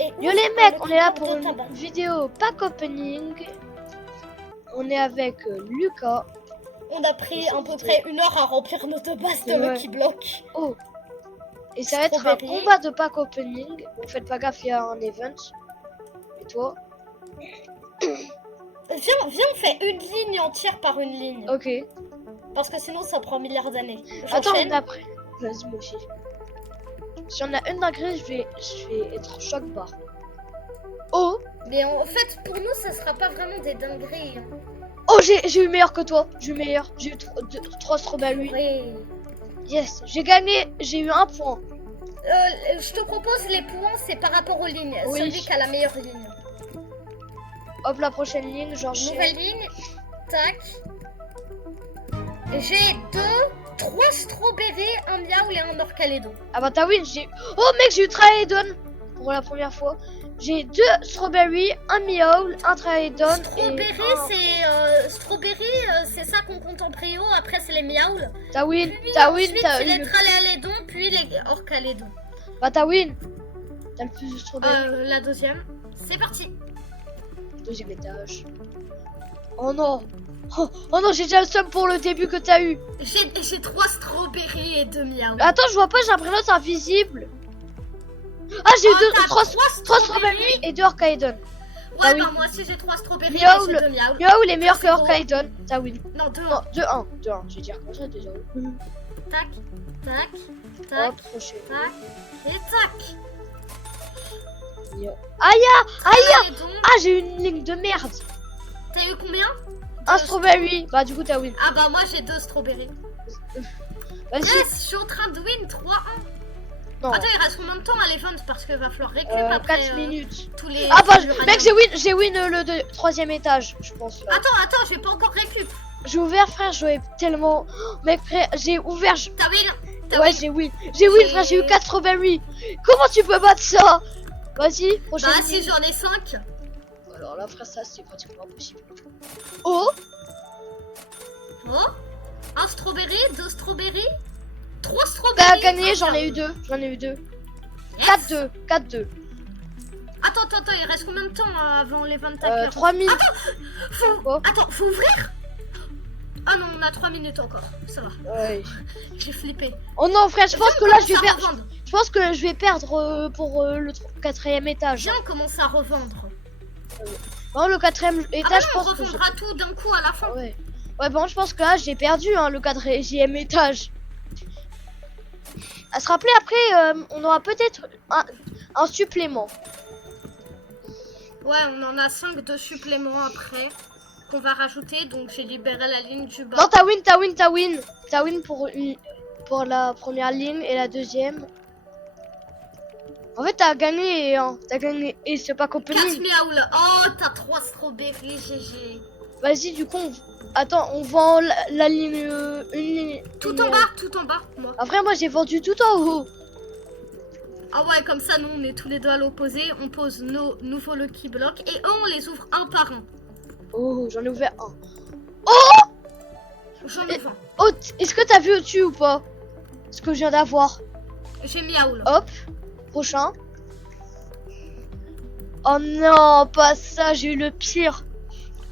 Et Yo les mecs, on est là pour une vidéo pack opening. On est avec Lucas. On a pris à peu près 1 heure à remplir notre base de Ouais. Lucky Block. Oh. Et ça va être un Strawberry. combat de pack opening. Bon, faites pas gaffe, il y a un event. Et toi? Viens, on fait une ligne entière par une ligne. Ok. Parce que sinon, ça prend un milliard d'années. Attends, J'enchaîne. après. Vas-y, moi aussi. Si on a une dinguerie, je vais être choc barre. Oh! Mais en fait, pour nous, ça sera pas vraiment des dingueries. Hein. Oh, j'ai eu meilleur que toi. J'ai eu meilleur. J'ai eu 3 strawberries. Ouais. Yes, j'ai gagné. J'ai eu 1 point. Je te propose les points, c'est par rapport aux lignes. Oui. Celui qui a la meilleure ligne. Hop, la prochaine ligne, genre. Nouvelle ligne. Tac. J'ai 3 strawberries, un miaoul et un orcalédon. Ah bah t'as win, j'ai... Oh mec, j'ai eu Traedon pour la première fois. J'ai 2 strawberries, un meowl, un Traedon Strawberry, et c'est ça qu'on compte en prio. Après, c'est les miaouls. T'as win, Puis t'as win, ensuite, t'as c'est les eu... tralédons, puis les orcalédons. Bah t'as win. T'as le plus de strawberries. La deuxième. C'est parti. Deuxième étage. Oh non. Oh non, j'ai déjà le seum pour le début que t'as eu. J'ai 3 strawberries et 2 miaouls. Attends, je vois pas, j'ai l'impression que c'est invisible. Ah, j'ai eu t'as 3 trois strawberries et 2 Orcaedon. Ouais, oui. bah moi aussi j'ai 3 strawberries et Miaoul. j'ai 2 miaouls. Meowl est meilleur que C'est gros. Orcaedon. T'as win. Non, 2 Non, 2-1. 2-1, je vais dire comme ça, déjà. Tac, tac, tac, Hop, prochain. tac, et tac. Aïe, Tralédon. ah, j'ai eu une ligne de merde. T'as eu combien? Un strawberry. Bah, du coup, t'as win. Ah bah moi j'ai 2 strawberries. Vas-y. Yes, je suis en train de win 3-1. Non. Attends, il reste combien de temps à l'event? Parce qu'il va falloir récup après 4 minutes. tous les... Ah, bah, l'uranium. mec, j'ai win le 3ème étage, je pense. Là. Attends, j'ai pas encore récup. J'ai ouvert, frère, j'aurais tellement. Oh, mec, frère, j'ai ouvert. T'as win? T'as Ouais, win? j'ai win. J'ai win, frère, j'ai eu 4 strawberries. Comment tu peux battre ça? Vas-y, prochaine. Bah si ligne. j'en ai 5. Alors là, frère, ça, c'est pratiquement impossible. Oh, Oh, un strawberry, 2 strawberries, 3 t'as strawberries. gagné, un j'en ai eu miaoul. 2. J'en ai eu 2. Yes. 4-2. 4-2. Attends, il reste combien de temps avant les 24 3 minutes. Attends, faut ouvrir? Ah non, on a 3 minutes encore, ça va. Ouais. J'ai flippé. Oh non, frère, je pense que là, je vais Viens, on perdre. commence à revendre. Je pense que je vais perdre pour le 4ème étage. Viens, on commence à revendre. Non, le 4ème Ah bah étage, je non, on pense que j'ai... revendra tout d'un coup à la fin. Ouais. Ouais, bon, je pense que là, j'ai perdu hein, le 4ème étage. À se rappeler, après, on aura peut-être un supplément. Ouais, on en a 5 de suppléments après qu'on va rajouter. Donc j'ai libéré la ligne du bas. Non, t'as win. T'as win pour la première ligne et la deuxième. En fait, t'as gagné, hein. T'as gagné. Et c'est pas 4 opening. miaouls. Oh, t'as 3 strawberries, GG. Vas-y, du coup, attends, on vend la ligne... une ligne... Tout une- en bas, moi. Après, moi, j'ai vendu tout en haut. Ah ouais, comme ça, nous, on est tous les deux à l'opposé. On pose nos nouveaux Lucky Blocks et eux, on les ouvre un par un. Oh, j'en ai ouvert un. J'en ai 20. Oh, est-ce que t'as vu au-dessus ou pas? Ce que je viens d'avoir. J'ai miaoul. Hop, prochain. Oh non, pas ça, j'ai eu le pire.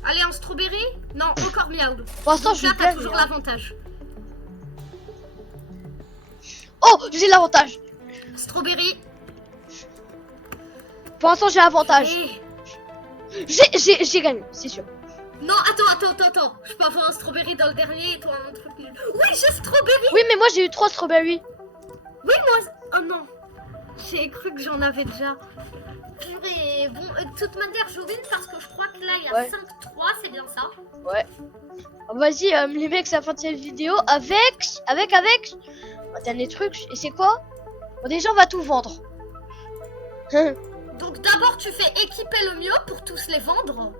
Allez, un strawberry? Non, encore miaoul. Pour l'instant, Donc je là, suis t'as pleine. toujours l'avantage. Oh, j'ai l'avantage. Strawberry. Pour l'instant, j'ai l'avantage. Et... J'ai gagné, c'est sûr. Non, attends. Je peux avoir un strawberry dans le dernier et toi un truc nul. Oui, j'ai strawberry. Oui, mais moi, j'ai eu 3 strawberries. Oui, moi... Oh non. J'ai cru que j'en avais déjà. Purée. Bon, de toute manière, je win parce que je crois que là, il y a Ouais. 5-3, c'est bien ça. Ouais. Vas-y, les mecs, c'est la fin de cette vidéo. Avec un dernier truc. Et c'est quoi? Bon, déjà, on va tout vendre. Donc d'abord, tu fais équiper le mieux pour tous les vendre.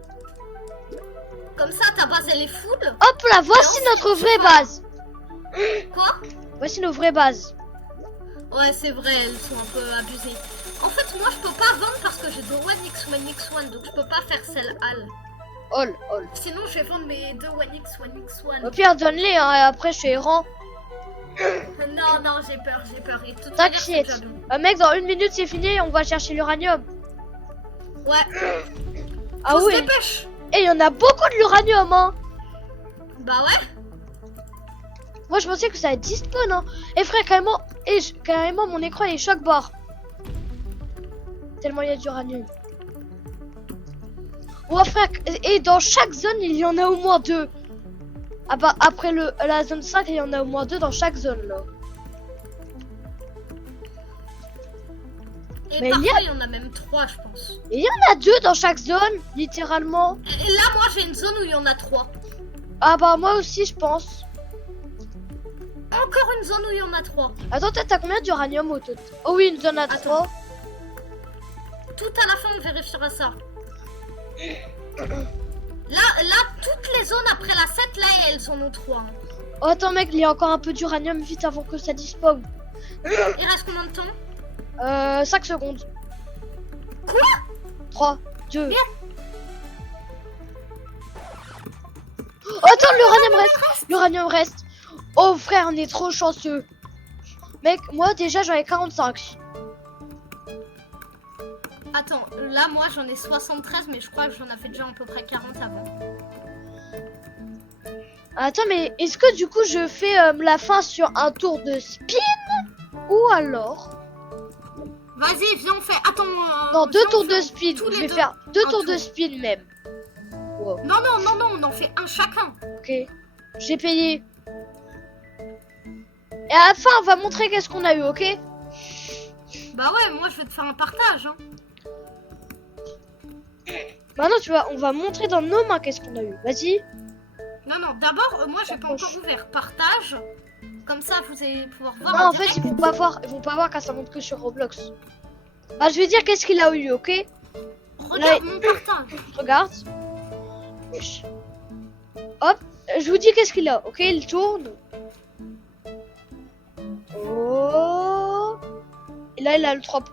Comme ça, ta base, elle est full. Hop là, voici Non, notre c'est vraie pas- base. Quoi? Voici nos vraies bases. Ouais, c'est vrai, elles sont un peu abusées. En fait, moi, je peux pas vendre parce que j'ai de 1x1x1, donc je peux pas faire celle Al. All. Sinon, je vais vendre mes 2 1x1x1. Au pire, donne-les, hein, et après, je suis errant. Non, j'ai peur. Et de toute manière, T'inquiète. c'est déjà bon. Mec, dans 1 minute, c'est fini, on va chercher l'uranium. Ouais, Ah on se ouais. dépêche. Et il y en a beaucoup de l'uranium, hein. Bah ouais. Moi, je pensais que ça allait despawn, hein. Et frère, carrément, mon écran est choc barre. Tellement il y a d'uranium. Ouais, frère, et dans chaque zone, il y en a au moins 2. Ah bah, après la zone 5, il y en a au moins 2 dans chaque zone, là. Et Mais parfois, il y en a même 3, je pense. Il y en a 2 dans chaque zone, littéralement. Et là, moi, j'ai une zone où il y en a 3. Ah bah, moi aussi, je pense. Encore une zone où il y en a 3. Attends, t'as combien d'uranium au total? Oh oui, une zone à Attends. 3. Tout à la fin, on vérifiera ça. Là, toutes les zones après la 7, là, elles sont aux 3. Hein. Oh, attends, mec, il y a encore un peu d'uranium vite avant que ça dispose. Il reste combien de temps? 5 secondes. Quoi? 3, 2. Merde. Oh, attends, l'uranium reste. L'uranium reste. Oh, frère, on est trop chanceux. Mec, moi, déjà, j'en ai 45. Attends, là, moi, j'en ai 73, mais je crois que j'en ai fait déjà à peu près 40 avant. Attends, mais est-ce que du coup, je fais la fin sur un tour de spin? Ou alors... Vas-y, viens, on fait... Attends... Non, 2 viens, tours on fait de spin. tous les Je vais deux faire 2 un tours de tour. spin même. Wow. Non, non, non, non, on en fait un chacun. Ok. J'ai payé. Et à la fin, on va montrer qu'est-ce qu'on a eu, ok? Bah ouais, moi, je vais te faire un partage, hein. Maintenant, tu vois, on va montrer dans nos mains qu'est-ce qu'on a eu. Vas-y. Non, non, d'abord, moi, j'ai pas encore ouvert. Partage. Comme ça, vous allez pouvoir voir Non, en direct. fait, ils vont pas voir quand ça monte que sur Roblox. Bah, je vais dire qu'est-ce qu'il a eu, ok? Regarde Là, mon partage. regarde. Wesh. Hop, je vous dis qu'est-ce qu'il a, ok? Il tourne. Oh. Et là, il a le 3.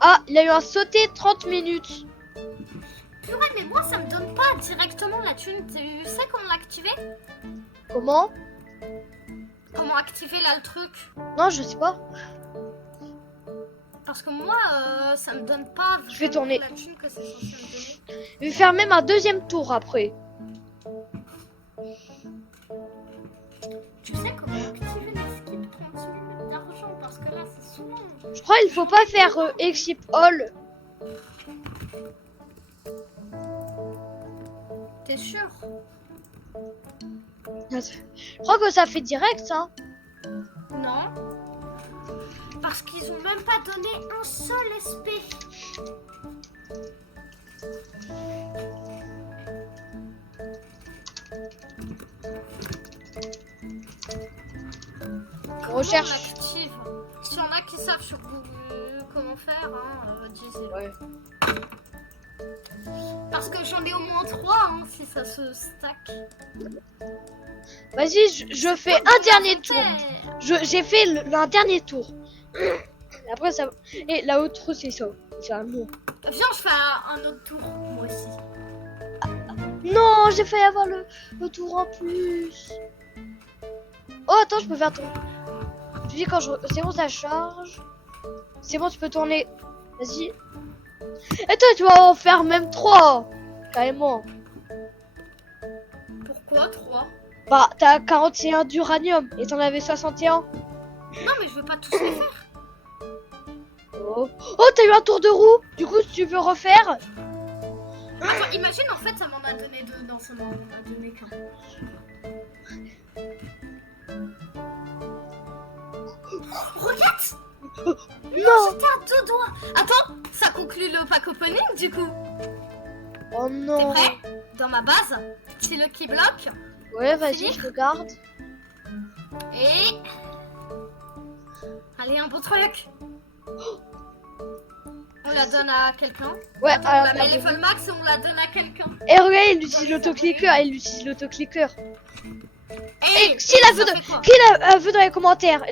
Ah, il a eu un sauté 30 minutes. Purée, mais moi, ça me donne pas directement la thune. Tu sais comment l'activer? Comment? Comment activer là le truc? Non, je sais pas. Parce que moi, ça me donne pas Je vais vraiment tourner. la thune que c'est censé me donner. Je vais faire même un deuxième tour après. Tu sais comment activer les skips 30 minutes d'argent? Parce que là, c'est souvent. Je crois qu'il faut pas faire Exip All. T'es sûr? Je crois que ça fait direct, ça. Non. Parce qu'ils ont même pas donné un seul SP. Comment Recherche. on active? S'il y en a qui savent sur Google comment faire, hein, disez. Ouais. Parce que j'en ai au moins 3 hein, si ça se stack. Vas-y, je fais un dernier tour. J'ai fait un dernier tour. Après, ça... Et la haute roue, c'est ça. C'est un mot. Viens, je fais un autre tour, moi aussi. Non, j'ai failli avoir le tour en plus. Oh, attends, je peux faire tourner. Tu dis quand je... C'est bon, ça charge. C'est bon, tu peux tourner. Vas-y. Et toi, tu vas en faire même 3. Carrément. Pourquoi 3? Bah, t'as 41 d'uranium et t'en avais 61. Non, mais je veux pas tous les faire. Oh, oh t'as eu un tour de roue. Du coup, si tu veux refaire... Attends, imagine en fait, ça m'en a donné 2. Non, ça m'en a donné qu'un. Regarde! Non. J'étais à 2 doigts. Attends, ça conclut le pack opening du coup. Oh T'es non. prêt? Dans ma base, c'est le qui bloque. Ouais, vas-y, Finir. je regarde. Et... Allez, un beau truc. On la donne à quelqu'un. Ouais, Attends, alors, on la met regarde. level max et on la donne à quelqu'un. Et regarde, il utilise l'autoclicker. Il utilise l'autoclicker. Et Et s'il a vu ça de... fait quoi? Qui a vu dans les commentaires?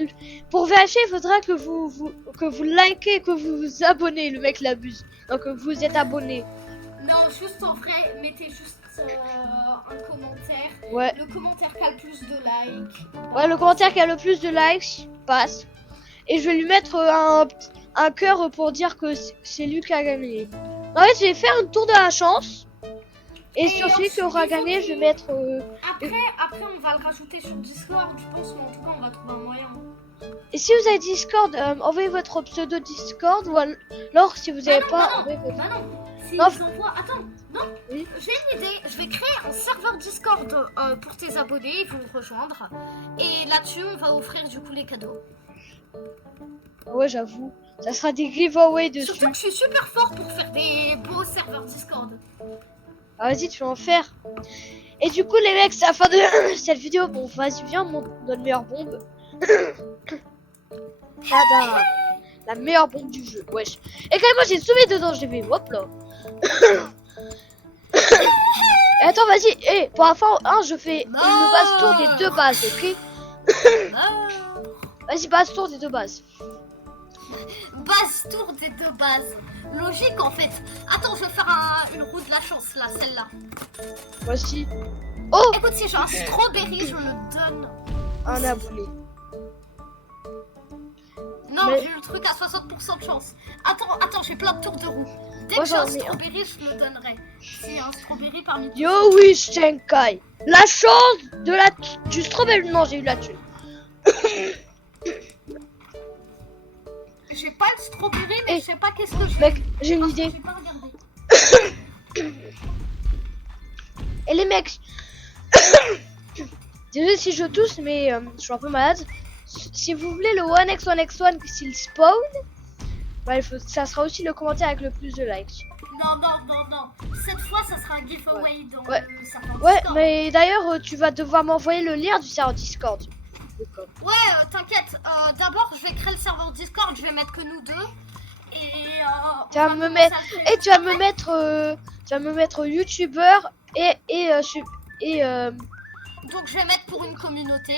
Pour vérifier, il faudra que vous likez, que vous vous abonnez. Le mec l'abuse. Donc vous êtes abonné. Non, juste en vrai, mettez juste un commentaire. Ouais. Le commentaire qui a le plus de likes. Ouais, le commentaire qui a le plus de likes passe. Et je vais lui mettre un cœur pour dire que c'est lui qui a gagné. En fait, je vais faire un tour de la chance. Et sur celui qui ensuite, aura il faut gagné, je vais qu'il- mettre... Après, on va le rajouter sur Discord, je pense, mais en tout cas, on va trouver un moyen. Et si vous avez Discord, envoyez votre pseudo Discord. Ou alors, si vous n'avez pas... envoyez votre... Bah non, s'ils Non. envoient... Attends, non, Oui. j'ai une idée. Je vais créer un serveur Discord pour tes abonnés, ils vont me rejoindre. Et là-dessus, on va offrir du coup les cadeaux. Ouais, j'avoue. Ça sera des giveaways dessus. Surtout que je suis super fort pour faire des beaux serveurs Discord. Ah, vas-y, tu vas en faire. Et du coup, les mecs, c'est la fin de cette vidéo. Bon, vas-y, viens, on donne meilleure bombe. Tada. La meilleure bombe du jeu, wesh. Et quand même, moi, j'ai sauvé dedans, je vais, hop là. Et attends, vas-y, pour la fin 1, je fais une base tour des deux bases, ok? Vas-y, base tour des deux bases. Base tour des deux bases. Logique en fait. Attends, je vais faire une roue de la chance là, celle-là. Voici. Oh, Écoute, si j'ai un strawberry, je le donne. un abonné. Non, Mais- j'ai le truc à 60% de chance. Attends, j'ai plein de tours de roue. Dès Moi, que j'ai un j'en ai un. strawberry, je le donnerai. S'il y a un strawberry parmi tous. Yo, oui, Shenkai. La chance de du strawberry. Non, j'ai eu la thune. J'ai pas le strawberry, mais Eh, je sais pas qu'est-ce que je Mec, j'ai une Parce que idée. j'ai pas regardé. Et les mecs, désolé si je tousse, mais je suis un peu malade. Si vous voulez le 1x1x1 s'il spawn, bah, ça sera aussi le commentaire avec le plus de likes. Non. Cette fois, ça sera un giveaway dans Ouais. le serveur Ouais, Discord. mais d'ailleurs, tu vas devoir m'envoyer le lien du serveur Discord. D'accord. Ouais, t'inquiète. D'abord, je vais créer le serveur Discord. Je vais mettre que nous deux. Et Tu vas me mettre, et tu vas me mettre youtubeur et Donc, je vais mettre pour une communauté.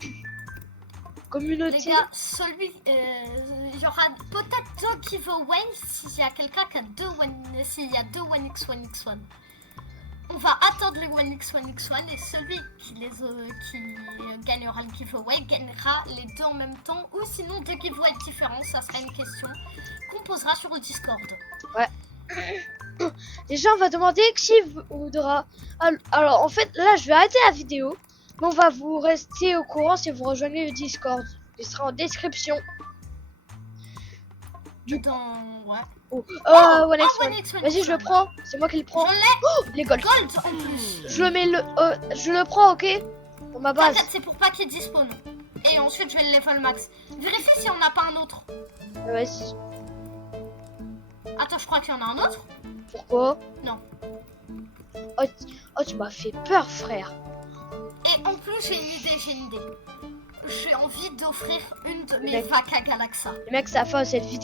Les communauté. gars, celui. Il y aura peut-être deux giveaways s'il y a quelqu'un qui a s'il y a deux 1x1x1. On va attendre les 1x1x1 et celui qui gagnera le giveaway gagnera les deux en même temps. Ou sinon, deux giveaways différents. Ça sera une question qu'on posera sur le Discord. Déjà, on va demander qui voudra. Alors, en fait, là, je vais arrêter la vidéo. Mais on va vous rester au courant si vous rejoignez le Discord. Il sera en description. Ouais. Oh, Oh, 1x1. Vas-y, je le prends. C'est moi qui le prends. Je l'ai. Oh, les golds. Gold en plus. Je le mets je le prends, ok? Pour ma base. T'inquiète, c'est pour pas qu'il despawn. Et ensuite, je vais le level max. Vérifie si on n'a pas un autre. Vas-y. Attends, je crois qu'il y en a un autre. Pourquoi? Non. Oh, tu m'as fait peur, frère. Et en plus, j'ai une idée. J'ai envie d'offrir une de mes Mec. Vaca Galaxa. Les mecs, ça fait cette vidéo.